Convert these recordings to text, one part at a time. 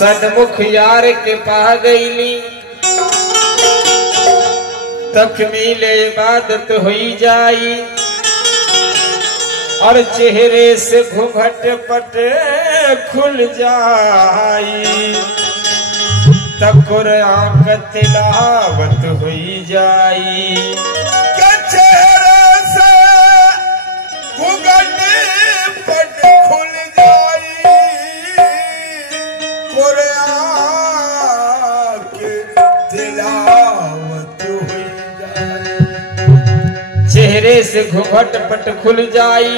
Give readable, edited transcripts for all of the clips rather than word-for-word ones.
सन्मुख यार के पा गईली तकमीले इबादत हुई जाई और चेहरे से घूंघट पट खुल जाई तब कुरान का तिलावत हुई जाई। चेहरे से घूंघट पट खुल जाई कुरान की तिलावत हुई जाई। चेहरे से घूंघट पट खुल जाई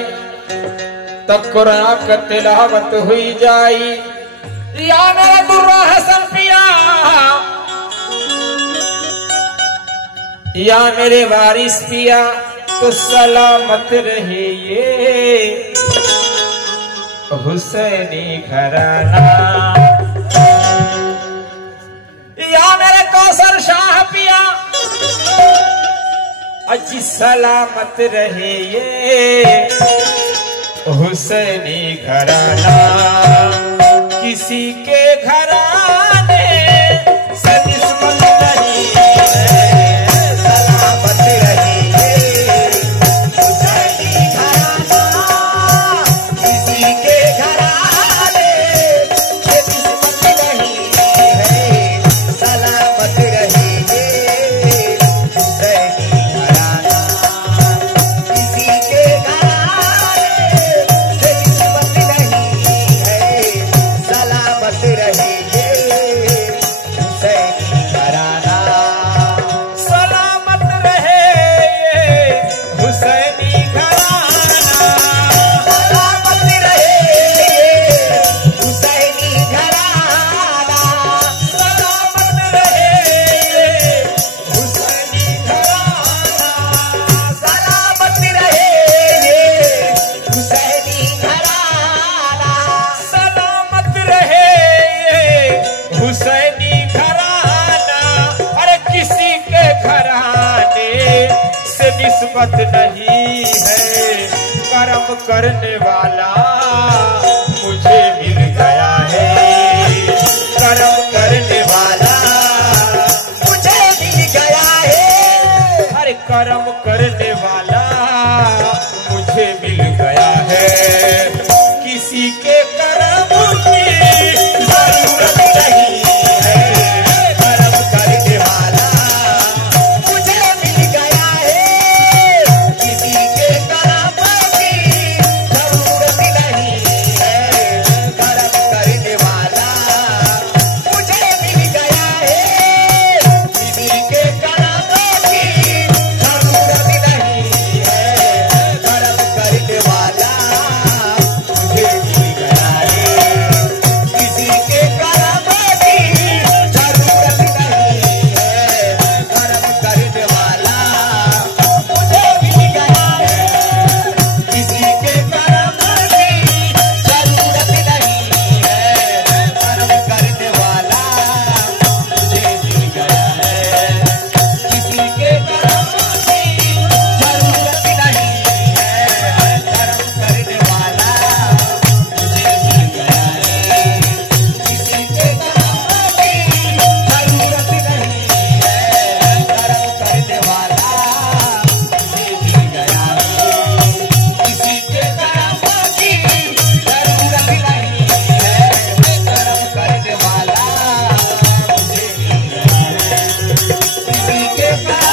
तब कुरान का तिलावत हुई जाई। या मेरा दुर्रा हसन पिया या मेरे वारिस पिया तो सलामत रहे ये हुसैनी घराना। या मेरे कौसर शाह पिया अच्छी सलामत रहे ये हुसैनी घराना। किसी के घराने से दुश्मन नहीं है सलामत रहे हुसैनी घराना। किसी के घराने से दुश्मन नहीं है सलामत रहे हुसैनी घराना। किसी के घराने से दुश्मन नहीं है सलामत रहे हुसैनी घराना। सलामत रहे हुसैनी घराना। सलामत रहे हुसैनी घराना। सलामत रहे हुसैनी घराना। सलामत रहे हुसैनी घराना। सलामत रहे हुसैनी घराना। अरे किसी के घराने से निस्बत नहीं है कर्म करने वाला मुझे मिल गया है। कर्म करने वाला मुझे मिल गया है। अरे कर्म करने वाला मुझे मिल गया है। किसी के कर्म की जरूरत नहीं है कर्म करने वाला मुझे मिल गया है। किसी के कर्म की जरूरत नहीं है कर्म करने वाला मुझे मिल गया है। किसी के कर्म की जरूरत नहीं है कर्म करने वाला मुझे मिल गया है। किसी के कर्म की जरूरत नहीं है कर्म करने वाला मुझे मिल गया है। किसी के कर्म की जरूरत नहीं है कर्म करने वाला मुझे मिल गया है। किसी के कर्म की जरूरत नहीं है कर्म करने वाला मुझे मिल गया है। किसी के कर्म की जरूरत नहीं है कर्म करने वाला मुझे मिल गया है। किसी के कर्म की जरूरत नहीं है कर्म करने वाला मुझे मिल गया है। किसी के कर्म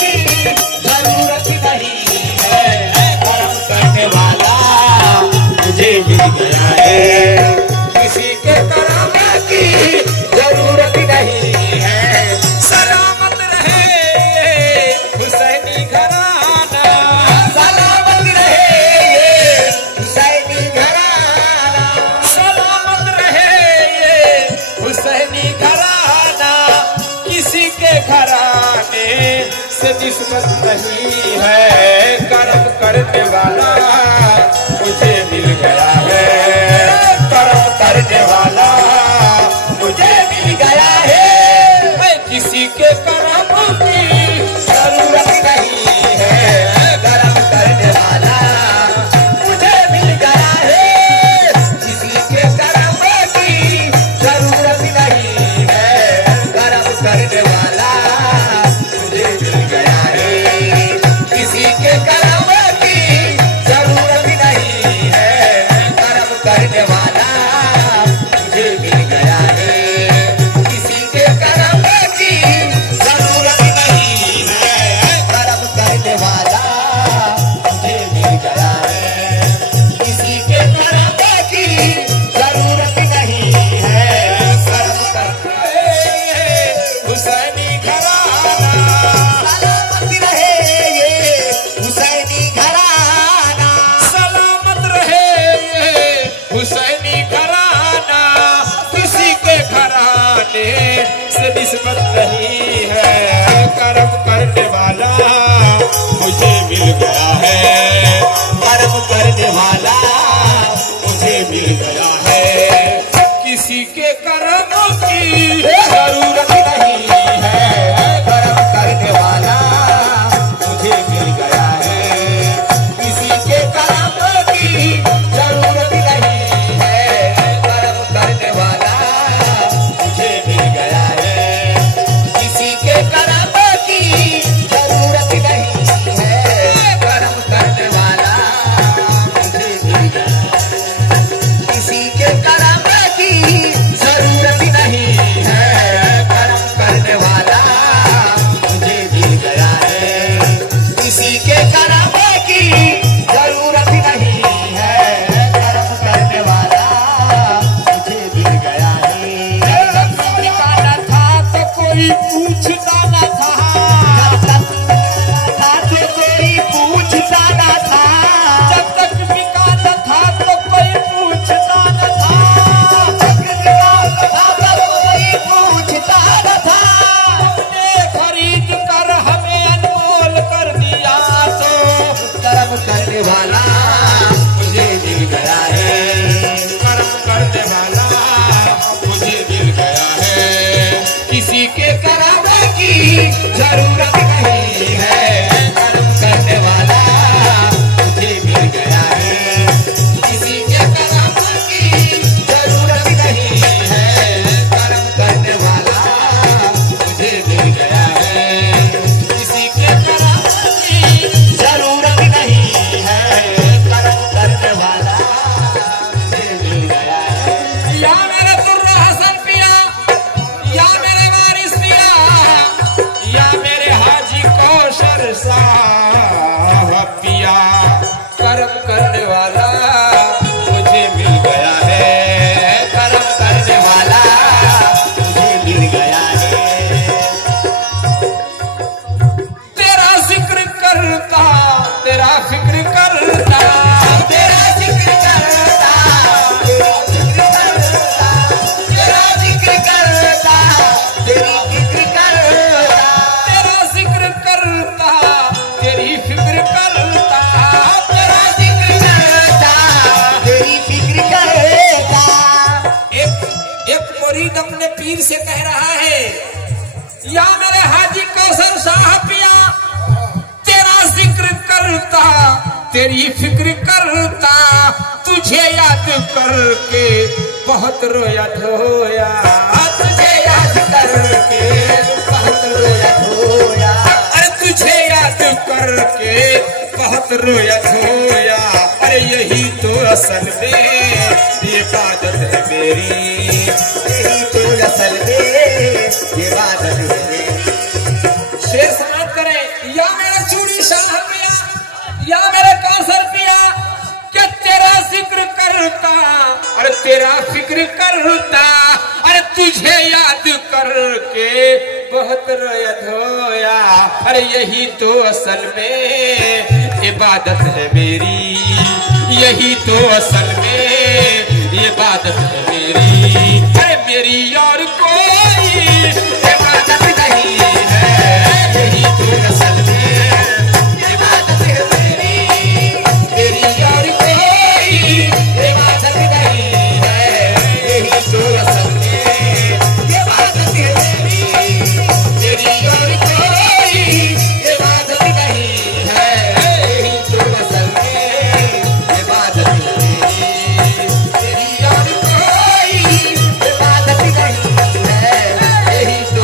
की जरूरत नहीं है कर्म करने वाला मुझे मिल गया है। किसी के कर्म की जरूरत नहीं है। सलामत रहे हुसैनी घराना। सलामत रहे हुसैनी घराना। सलामत रहे हुसैनी घराना। किसी के घराने से दुश्मन नहीं है कर्म करने वाला मुझे मिल गया है। कर्म करने वाला मुझे मिल गया है। किसी के कर्म की जरूरत नहीं है कर्म करने वाला मुझे मिल गया है। किसी के कर्म की जरूरत से निस्बत नहीं है, कर्म करने वाला मुझे मिल गया है, कर्म करने वाला मुझे मिल गया है। किसी के कर्मों की जरूरत नहीं है, कर्म करने वाला मुझे मिल गया है। किसी के कर्मों की जरूरत नहीं है, कर्म करने वाला मुझे मिल गया है। किसी के कर्मों की जरूरत नहीं है, कर्म करने वाला मुझे मिल गया है। किसी के कर्मों की जरूरत नहीं है, कर्म करने वाला मुझे मिल गया है। किसी के कर्मों की जरूरत नहीं है, कर्म करने वाला मुझे मिल गया है। जब तक बिकाना था तो कोई पूछता न था, तो कोई पूछता न था, जब तक बिकाना था तो कोई पूछता न था, जब बिकाना था तो कोई पूछता न था। तुमने खरीद कर हमें अनमोल कर दिया, तो कर्म करने वाला मुझे मिल गया है, कर्म करने वाला मुझे मिल गया है। किसी के कर्म की जरूरत नहीं है, कर्म करने वाला मुझे मिल गया है। किसी के कर्म की जरूरत नहीं है, कर्म करने वाला मुझे मिल गया है। किसी के कर्म की जरूरत नहीं है, कर्म करने वाला मुझे मिल गया है। या मेरे दुर्रा हसन पिया, या मेरे वारिस पिया, या मेरे हाजी कौशर साहब पिया, कर्म करने वाला मुझे मिल गया है, कर्म करने वाला मुझे मिल गया है। तेरा जिक्र करता, तेरा फिक्र करता, तेरा जिक्र करता, तेरा जिक्र करता, तेरा जिक्र करता, तेरी फिक्र करता, तेरा जिक्र करता, तेरी फिक्र करता, तेरा जिक्र करता, तेरी फिक्र करता। एक मुरीद अपने पीर से कह रहा है, या मेरे हाजी कौसर साहब पिया, तेरा जिक्र करता, तेरी फिक्र करता, तुझे याद करके बहुत रोया धोया, तुझे याद करके बहुत रोया धोया, अरे तुझे याद करके बहुत रोया धोया। अरे यही तो असल में इबादत है मेरी, यही तो असल में इबादत है मेरी। शेर समाप्त करें, या मेरा चूड़ी शाह पिया, या मेरे कौसर पिया, क्या तेरा जिक्र करता, अरे तेरा फिक्र करता, अरे तुझे याद करके बहुत रोया धोया। अरे यही तो असल में इबादत है मेरी, यही तो असल में इबादत है मेरी। अरे मेरी और कोई इबादत नहीं है, यही तो असल में इबादत है मेरी, मेरी और कोई इबादत नहीं है, यही तो असल में इबादत है मेरी, मेरी और कोई इबादत नहीं है, यही तो असल में इबादत है मेरी, मेरी और कोई इबादत नहीं है, यही तो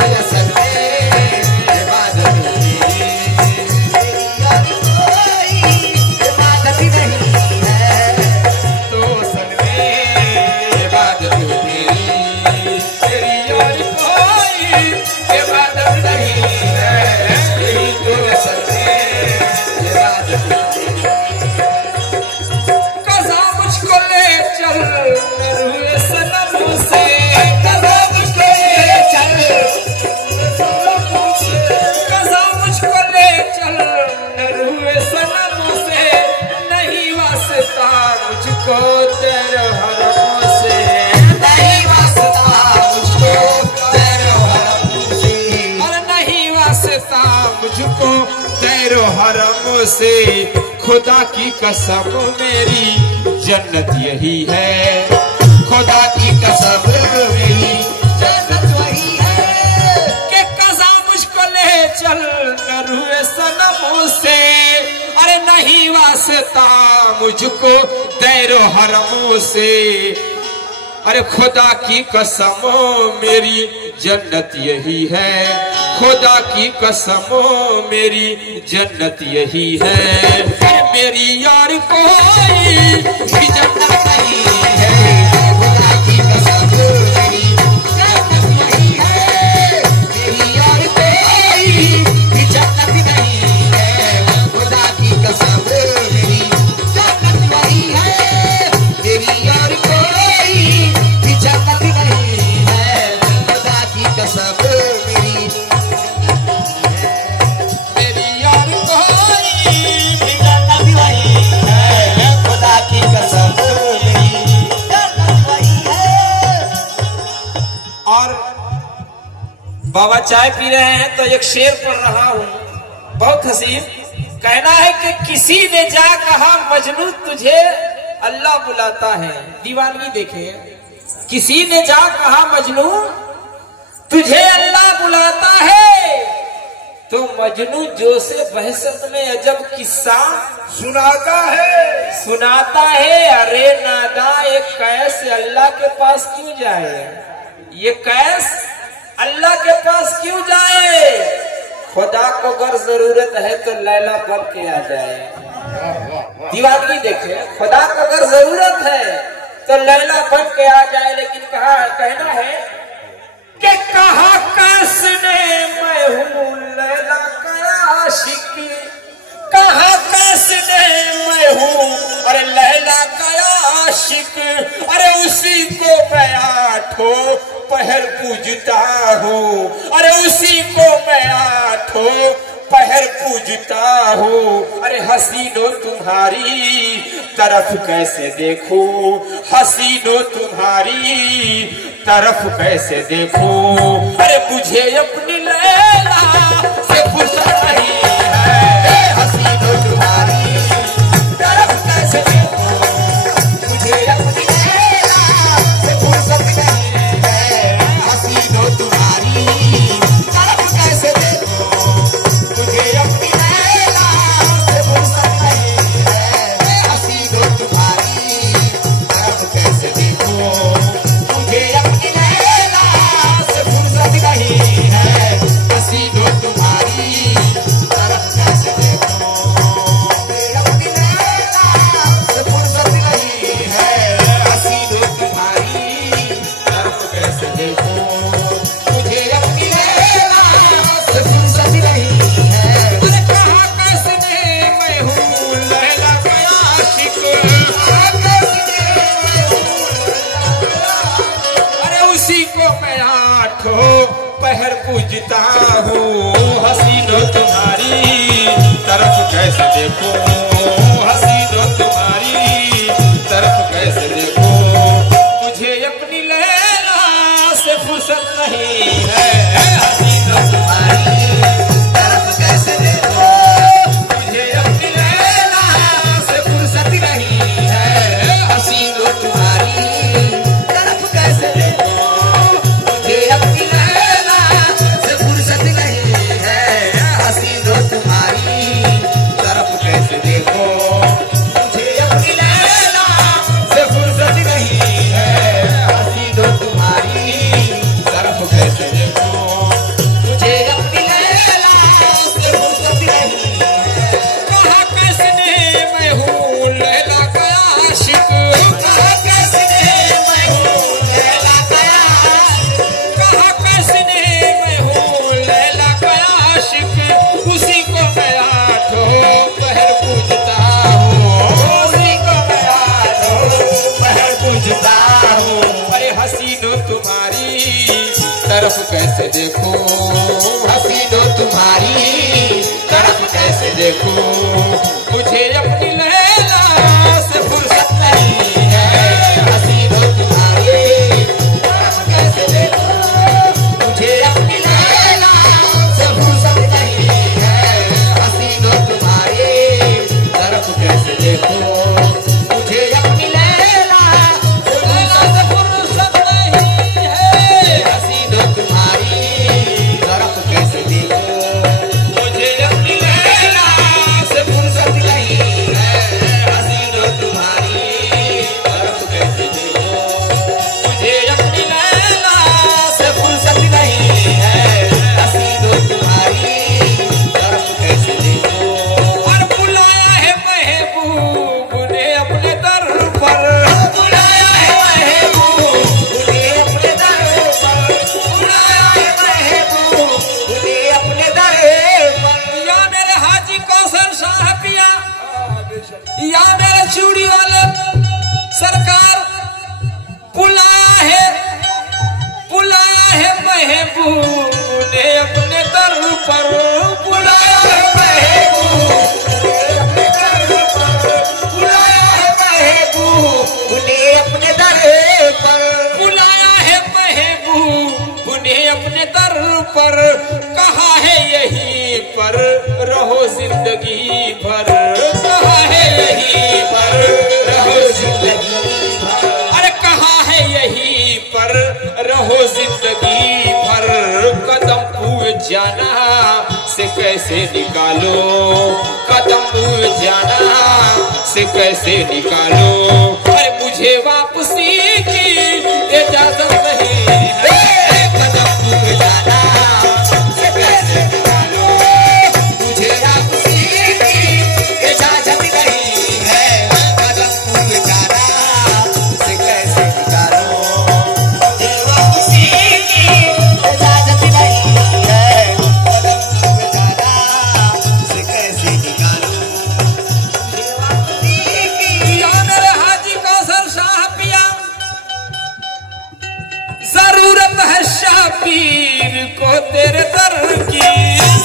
दैरो हरम से, खुदा की कसम मेरी जन्नत यही है, खुदा की कसम मेरी जन्नत वही है। के कसा मुझको ले चल न रुए सनम से, अरे नहीं वास्ता मुझको दैरो हरम से, अरे खुदा की कसम मेरी जन्नत यही है, खुदा की कसम मेरी जन्नत यही है। मेरी यार कोई भी जन्नत नहीं है, खुदा की कसम मेरी जन्नत यही है। मेरी यार कोई भी जन्नत नहीं है, खुदा की कसम मेरी जन्नत वही है। मेरी यार कोई भी जन्नत नहीं है, खुदा की कसम मेरी, मेरी यार कोई भी जन्नत वही है, खुदा की कसम मेरी जन्नत वही है। और बाबा चाय पी रहे हैं तो एक शेर पढ़ रहा हूँ, बहुत हसीन। कहना है कि किसी ने जा कहा मजनू तुझे अल्लाह बुलाता है। दीवानगी देखे, किसी ने जा कहा मजनू तुझे अल्लाह बुलाता है, तो मजनू जो से बहसत में अजब किस्सा सुनाता है। अरे नादा ये कैस अल्लाह के पास क्यों जाए, ये कैस अल्लाह के पास क्यों जाए। खुदा को अगर जरूरत है तो लैला बन के आ जाए। दीवानगी देखे, खुदा को अगर जरूरत है तो लैला बन के आ जाए। लेकिन कहा कहना है कि कहा कैसने मैं हूँ लैला का आशिक, कहा कैसने मैं हूँ अरे लैला का आशिक, अरे उसी को मैं आठों पहर पूजता हूँ, अरे उसी को मैं आठों पहर पूजता हूँ। अरे हसीनो तुम्हारी तरफ कैसे देखूं, हसीनो तुम्हारी तरफ कैसे देखूं। अरे मुझे अपनी लैला से फुर्सत नहीं है, हसीनो तुम्हारी तरफ कैसे देखूं। मुझे अपनी लैला से फुर्सत नहीं है, हसीनो तुम्हारी तरफ कैसे देखूं। मुझे अपनी लैला से फुर्सत नहीं है, हसीनो तुम्हारी तरफ कैसे देखूं। मुझे अपनी लैला से फुर्सत नहीं है, हसीनो तुम्हारी तरफ कैसे देखूं। मुझे अपनी लैला से फुर्सत नहीं है, हसीनो तुम्हारी तरफ कैसे देखूं। मुझे अपनी लैला से फुर्सत नहीं है। अरे कहा कैसने मैं हूँ लैला का आशिक, कहा कैसने मैं हूँ अरे उसी को मैं आठों पहर पूजता हूँ। हसीनो तुम्हारी तरफ कैसे देखूं, हसीनो तुम्हारी तरफ कैसे देखूं। मुझे अपनी लैला से फुर्सत नहीं है, हसीनो तुम्हारी तरफ कैसे देखूं। मुझे अपनी लैला से फुर्सत नहीं है, हसीनो तुम्हारी तरफ कैसे देखूं। मुझे अपनी लैला से फुर्सत नहीं है, हसीनो तुम्हारी तरफ कैसे देखूं। मुझे अपनी लैला से फुर्सत नहीं है, हसीनो तुम्हारी तरफ कैसे देखूं। मुझे अपनी लैला से फुर्सत नहीं है। कहा कैसने मैं हूँ लैला का आशिक, कहा कैसने मैं हूँ लैला का आशिक, कहा कैसने मैं हूँ लैला का आशिक। उसी को मैं आठों पहर पूजता हूँ, उसी को मैं आठों पहर पूजता हूँ। अरे हसीनो तुम्हारी तरफ कैसे देखूं, हसीनो तुम्हारी तरफ कैसे देखूं। मुझे अपनी लैला से फुर्सत नहीं है, हसीनो तुम्हारी तरफ कैसे देखूं। मुझे अपनी लैला से फुर्सत नहीं है, हसीनो तूने अपने दर पर, कहा है यहीं पर रहो जिंदगी भर, कहा है यहीं पर रहो जिंदगी भर, अरे कहा है यहीं पर रहो जिंदगी भर, कदम पूछ जाना से कैसे निकालो, कदम पूछ जाना से कैसे निकालो, अरे मुझे वापसी की इजाजत नहीं है, कदम पूछ जाना से कैसे निकालो, मुझे वापसी की इजाजत नहीं है, कदम पूछ जाना से कैसे निकालो, मुझे वापसी की इजाजत नहीं है, कदम पूछ जाना से कैसे निकालो, मुझे वापसी की। हाजी कौसर शाह पिया, जरूरत है शाबीर को तेरे दर की,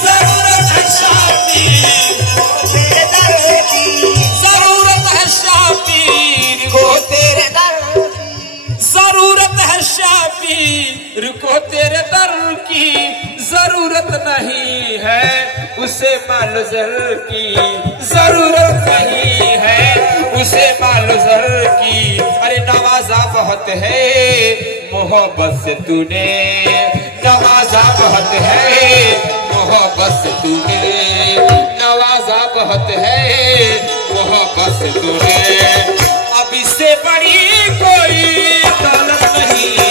जरूरत है शाबीर को तेरे दर की, जरूरत है शाबीर को तेरे दर की, जरूरत है शाबीर को तेरे दर की, जरूरत नहीं है उसे माल जर की, जरूरत नहीं है उसे माल जर की, अरे नवाजा बहुत है मोहब्बत से तूने, नवाजा बहुत है मोहब्बत से तूने, नवाजा बहुत है मोहब्बत से तूने, अब इससे बड़ी कोई दौलत नहीं